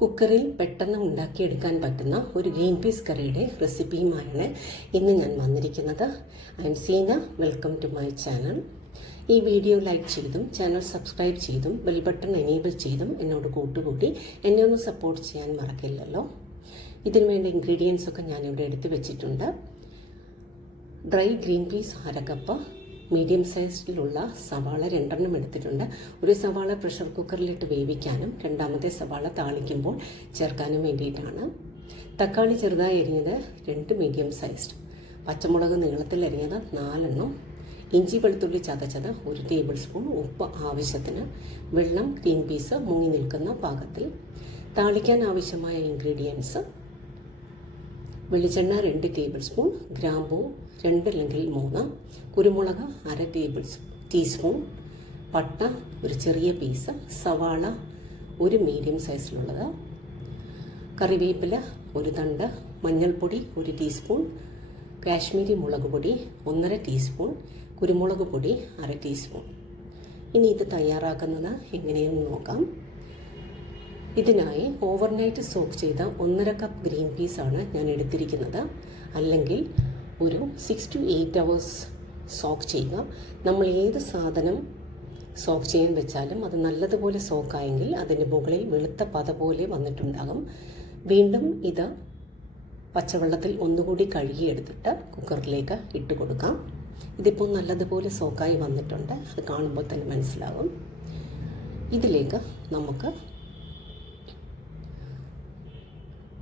കുക്കറിൽ പെട്ടെന്ന് ഉണ്ടാക്കിയെടുക്കാൻ പറ്റുന്ന ഒരു ഗ്രീൻ പീസ് കറിയുടെ റെസിപ്പിയുമായാണ് ഇന്ന് ഞാൻ വന്നിരിക്കുന്നത്. I am Seena. Welcome to my channel. ഈ വീഡിയോ ലൈക്ക് ചെയ്തും ചാനൽ സബ്സ്ക്രൈബ് ചെയ്തും ബെൽ ബട്ടൺ എനേബിൾ ചെയ്തും എന്നോട് കൂട്ടുകൂട്ടി എന്നെ ഒന്ന് സപ്പോർട്ട് ചെയ്യാൻ മറക്കില്ലല്ലോ. ഇതിനു വേണ്ട ഇൻഗ്രീഡിയൻസ് ഒക്കെ ഞാനിവിടെ എടുത്തു വെച്ചിട്ടുണ്ട്. Dry green peas 1/2 cup, medium സൈസിലുള്ള സവാള 2 എടുത്തിട്ടുണ്ട്. ഒരു സവാള പ്രഷർ കുക്കറിലിട്ട് വേവിക്കാനും രണ്ടാമത്തെ സവാള താളിക്കുമ്പോൾ ചേർക്കാനും വേണ്ടിയിട്ടാണ്. തക്കാളി ചെറുതായി അരിഞ്ഞത് 2 മീഡിയം സൈസ്ഡ്, പച്ചമുളക് നീളത്തിൽ അരിഞ്ഞത് 4, ഇഞ്ചി വെളുത്തുള്ളി ചതച്ചത് 1 ടേബിൾ സ്പൂൺ, ഉപ്പ് ആവശ്യത്തിന്, വെള്ളം ഗ്രീൻ പീസ് മുങ്ങി നിൽക്കുന്ന പാകത്തിൽ. താളിക്കാൻ ആവശ്യമായ ഇൻഗ്രീഡിയൻസ്: വെളിച്ചെണ്ണ 2 ടേബിൾ സ്പൂൺ, ഗ്രാമ്പൂ 2 അല്ലെങ്കിൽ 3, കുരുമുളക് 1/2 ടീസ്പൂൺ, പട്ട ഒരു ചെറിയ പീസ്, സവാള 1 മീഡിയം സൈസിലുള്ളത്, കറിവേപ്പില 1 തണ്ട്, മഞ്ഞൾപ്പൊടി 1 ടീസ്പൂൺ, കാശ്മീരി മുളക് പൊടി 1/2 ടീസ്പൂൺ, കുരുമുളക് പൊടി 1/2 ടീസ്പൂൺ. ഇനി ഇത് തയ്യാറാക്കുന്നത് എങ്ങനെയെന്ന് നോക്കാം. ഇതിനായി ഓവർനൈറ്റ് സോക്ക് ചെയ്ത 1/2 കപ്പ് ഗ്രീൻ പീസാണ് ഞാൻ എടുത്തിരിക്കുന്നത്. അല്ലെങ്കിൽ ഒരു 6 to 8 hours സോക്ക് ചെയ്യുക. നമ്മൾ ഏത് സാധനം സോക്ക് ചെയ്യാൻ വെച്ചാലും അത് നല്ലതുപോലെ സോക്കായെങ്കിൽ അതിൻ്റെ മുകളിൽ വെളുത്ത പത പോലെ വന്നിട്ടുണ്ടാകും. വീണ്ടും ഇത് പച്ചവെള്ളത്തിൽ ഒന്നുകൂടി കഴുകിയെടുത്തിട്ട് കുക്കറിലേക്ക് ഇട്ട് കൊടുക്കാം. ഇതിപ്പോൾ നല്ലതുപോലെ സോക്കായി വന്നിട്ടുണ്ട്, അത് കാണുമ്പോൾ തന്നെ മനസ്സിലാകും. ഇതിലേക്ക് നമുക്ക്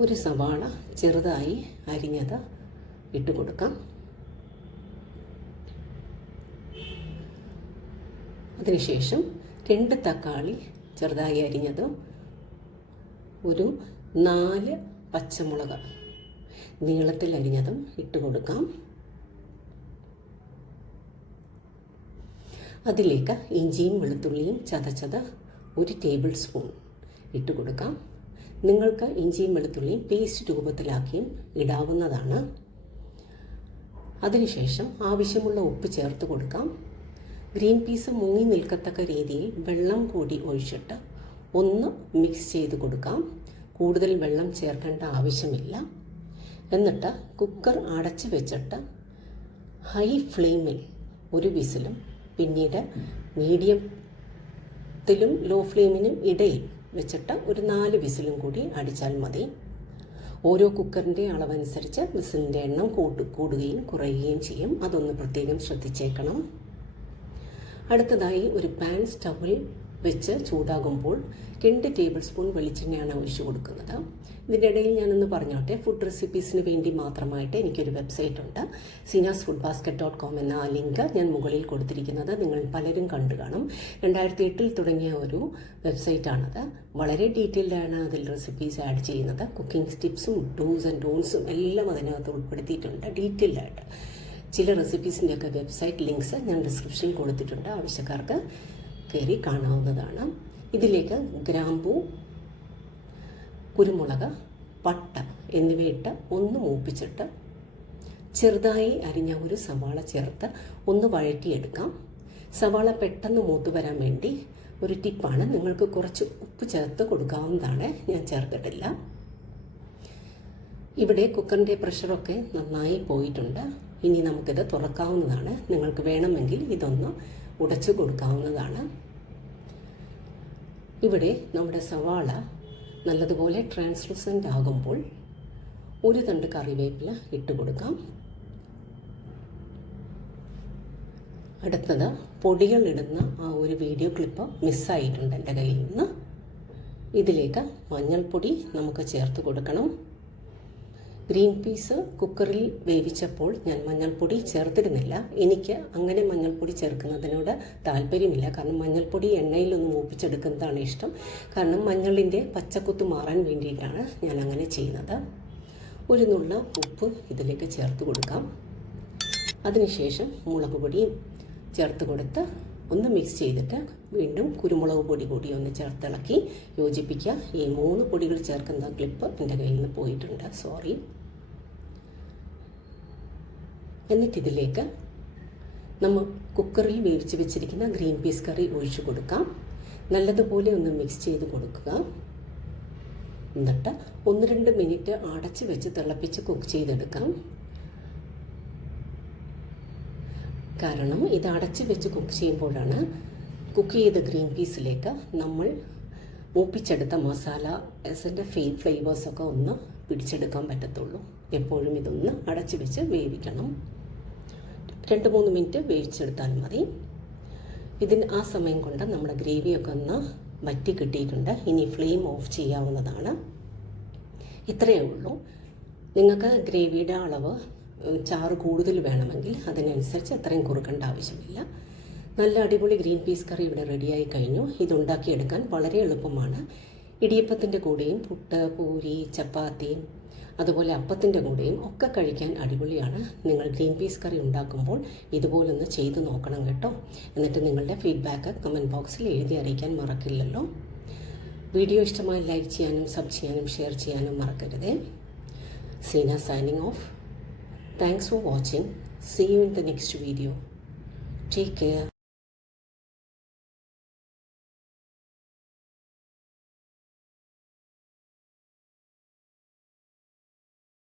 ഒരു സവാള ചെറുതായി അരിഞ്ഞത് ഇട്ട് കൊടുക്കാം. അതിനുശേഷം 2 തക്കാളി ചെറുതായി അരിഞ്ഞതും, ഒരു 4 പച്ചമുളക് നീളത്തിൽ അരിഞ്ഞതും ഇട്ട് കൊടുക്കാം. അതിലേക്ക് ഇഞ്ചിയും വെളുത്തുള്ളിയും ചതച്ചത് 1 ടേബിൾ സ്പൂൺ ഇട്ട് കൊടുക്കാം. നിങ്ങൾക്ക് ഇഞ്ചിയും വെളുത്തുള്ളിയും പേസ്റ്റ് രൂപത്തിലാക്കിയും ഇടാവുന്നതാണ്. അതിനുശേഷം ആവശ്യമുള്ള ഉപ്പ് ചേർത്ത് കൊടുക്കാം. ഗ്രീൻ പീസ് മുങ്ങി നിൽക്കത്തക്ക രീതിയിൽ വെള്ളം കൂടി ഒഴിച്ചിട്ട് ഒന്ന് മിക്സ് ചെയ്ത് കൊടുക്കാം. കൂടുതൽ വെള്ളം ചേർക്കേണ്ട ആവശ്യമില്ല. എന്നിട്ട് കുക്കർ അടച്ച് വെച്ചിട്ട് ഹൈ ഫ്ലെയിമിൽ 1 വിസിലും പിന്നീട് മീഡിയത്തിലും ലോ ഫ്ലെയിമിനും ഇടയിൽ വെച്ചിട്ട് ഒരു 4 വിസിലും കൂടി അടിച്ചാൽ മതി. ഓരോ കുക്കറിൻ്റെ അളവനുസരിച്ച് വിസിലിൻ്റെ എണ്ണം കൂടുകയും കുറയുകയും ചെയ്യും. അതൊന്ന് പ്രത്യേകം ശ്രദ്ധിച്ചേക്കണം. അടുത്തതായി ഒരു പാൻ സ്റ്റൗവിൽ വെച്ച് ചൂടാകുമ്പോൾ 2 ടേബിൾ സ്പൂൺ വെളിച്ചെണ്ണയാണ് ഒഴിച്ചു കൊടുക്കുന്നത്. ഇതിൻ്റെ ഇടയിൽ ഞാനൊന്ന് പറഞ്ഞോട്ടെ, ഫുഡ് റെസിപ്പീസിന് വേണ്ടി മാത്രമായിട്ട് എനിക്കൊരു വെബ്സൈറ്റ് ഉണ്ട്, seenasfoodbasket.com എന്ന ആ ലിങ്ക് ഞാൻ മുകളിൽ കൊടുത്തിരിക്കുന്നത് നിങ്ങൾ പലരും കണ്ടു കാണും. 2008 തുടങ്ങിയ ഒരു വെബ്സൈറ്റാണത്. വളരെ ഡീറ്റെയിൽഡാണ് അതിൽ റെസിപ്പീസ് ആഡ് ചെയ്യുന്നത്. കുക്കിംഗ് ടിപ്സും ഡൂസ് ആൻഡ് ഡോൺസും എല്ലാം അതിനകത്ത് ഉൾപ്പെടുത്തിയിട്ടുണ്ട് ഡീറ്റെയിൽഡായിട്ട്. ചില റെസിപ്പീസിൻ്റെയൊക്കെ വെബ്സൈറ്റ് ലിങ്ക്സ് ഞാൻ ഡിസ്ക്രിപ്ഷനിൽ കൊടുത്തിട്ടുണ്ട്, ആവശ്യക്കാർക്ക് കയറി കാണാവുന്നതാണ്. ഇതിലേക്ക് ഗ്രാമ്പൂ, കുരുമുളക്, പട്ട എന്നിവയിട്ട് ഒന്ന് മൂപ്പിച്ചിട്ട് ചെറുതായി അരിഞ്ഞ ഒരു സവാള ചേർത്ത് ഒന്ന് വഴറ്റിയെടുക്കാം. സവാള പെട്ടെന്ന് മൂത്ത് വരാൻ വേണ്ടി ഒരു ടിപ്പാണ്, നിങ്ങൾക്ക് കുറച്ച് ഉപ്പ് ചേർത്ത് കൊടുക്കാവുന്നതാണ്. ഞാൻ ചേർത്തിട്ടില്ല. ഇവിടെ കുക്കറിൻ്റെ പ്രഷറൊക്കെ നന്നായി പോയിട്ടുണ്ട്. ഇനി നമുക്കിത് തുറക്കാവുന്നതാണ്. നിങ്ങൾക്ക് വേണമെങ്കിൽ ഇതൊന്ന് ഉടച്ചു കൊടുക്കാവുന്നതാണ്. ഇവിടെ നമ്മുടെ സവാള നല്ലതുപോലെ ട്രാൻസ്ലൂസൻ്റ് ആകുമ്പോൾ 1 തണ്ട് കറിവേപ്പില ഇട്ട് കൊടുക്കാം. അടുത്തത് പൊടികൾ ഇടുന്ന ആ ഒരു വീഡിയോ ക്ലിപ്പ് മിസ്സായിട്ടുണ്ട് എൻ്റെ കയ്യിൽ നിന്ന്. ഇതിലേക്ക് മഞ്ഞൾപ്പൊടി നമുക്ക് ചേർത്ത് കൊടുക്കണം. ഗ്രീൻ പീസ് കുക്കറിൽ വേവിച്ചപ്പോൾ ഞാൻ മഞ്ഞൾപ്പൊടി ചേർത്തിരുന്നില്ല. എനിക്ക് അങ്ങനെ മഞ്ഞൾപ്പൊടി ചേർക്കുന്നതിനോട് താല്പര്യമില്ല. കാരണം മഞ്ഞൾപ്പൊടി എണ്ണയിലൊന്ന് മൂപ്പിച്ചെടുക്കുന്നതാണ് ഇഷ്ടം. കാരണം മഞ്ഞളിൻ്റെ പച്ചക്കുത്ത് മാറാൻ വേണ്ടിയിട്ടാണ് ഞാൻ അങ്ങനെ ചെയ്യുന്നത്. ഒരു നുള്ള ഉപ്പ് ഇതിലേക്ക് ചേർത്ത് കൊടുക്കാം. അതിനുശേഷം മുളക് പൊടി ചേർത്ത് കൊടുത്ത് ഒന്ന് മിക്സ് ചെയ്തിട്ട് വീണ്ടും കുരുമുളക് പൊടി കൂടി ഒന്ന് ചേർത്തിളക്കി യോജിപ്പിക്കുക. ഈ 3 പൊടികൾ ചേർക്കുന്ന ക്ലിപ്പ് എൻ്റെ കയ്യിൽ നിന്ന് പോയിട്ടുണ്ട്, സോറി. എന്നിട്ടിതിലേക്ക് നമ്മൾ കുക്കറിൽ വേവിച്ച് വെച്ചിരിക്കുന്ന ഗ്രീൻ പീസ് കറി ഒഴിച്ചു കൊടുക്കാം. നല്ലതുപോലെ ഒന്ന് മിക്സ് ചെയ്ത് കൊടുക്കുക. എന്നിട്ട് 1-2 മിനിറ്റ് അടച്ച് വെച്ച് തിളപ്പിച്ച് കുക്ക് ചെയ്തെടുക്കാം. കാരണം ഇത് അടച്ച് വെച്ച് കുക്ക് ചെയ്യുമ്പോഴാണ് കുക്ക് ചെയ്ത ഗ്രീൻ പീസിലേക്ക് നമ്മൾ മൂപ്പിച്ചെടുത്ത മസാലസിൻ്റെ ഫ്ലേവേഴ്സൊക്കെ ഒന്ന് പിടിച്ചെടുക്കാൻ പറ്റത്തുള്ളൂ. എപ്പോഴും ഇതൊന്ന് അടച്ച് വെച്ച് വേവിക്കണം. 2-3 മിനിറ്റ് വേവിച്ചെടുത്താൽ മതി. ആ സമയം കൊണ്ട് നമ്മുടെ ഗ്രേവിയൊക്കെ ഒന്ന് വറ്റി കിട്ടിയിട്ടുണ്ട്. ഇനി ഫ്ലെയിം ഓഫ് ചെയ്യാവുന്നതാണ്. ഇത്രയേ ഉള്ളൂ. നിങ്ങൾക്ക് ഗ്രേവിയുടെ അളവ് ചാറ് കൂടുതൽ വേണമെങ്കിൽ അതിനനുസരിച്ച് അത്രയും കുറുക്കേണ്ട ആവശ്യമില്ല. നല്ല അടിപൊളി ഗ്രീൻ പീസ് കറി ഇവിടെ റെഡിയായി കഴിഞ്ഞു. ഇതുണ്ടാക്കിയെടുക്കാൻ വളരെ എളുപ്പമാണ്. ഇടിയപ്പത്തിൻ്റെ കൂടെയും പുട്ട്, പൂരി, ചപ്പാത്തി, അതുപോലെ അപ്പത്തിൻ്റെ കൂടെയും ഒക്കെ കഴിക്കാൻ അടിപൊളിയാണ്. നിങ്ങൾ ഗ്രീൻ പീസ് കറി ഉണ്ടാക്കുമ്പോൾ ഇതുപോലൊന്ന് ചെയ്ത് നോക്കണം കേട്ടോ. എന്നിട്ട് നിങ്ങളുടെ ഫീഡ്ബാക്ക് കമൻറ്റ് ബോക്സിൽ എഴുതി അറിയിക്കാൻ മറക്കില്ലല്ലോ. വീഡിയോ ഇഷ്ടമായി ലൈക്ക് ചെയ്യാനും സബ് ചെയ്യാനും ഷെയർ ചെയ്യാനും മറക്കരുതേ. Seena signing off. Thanks for watching. See you in the next video. Take care.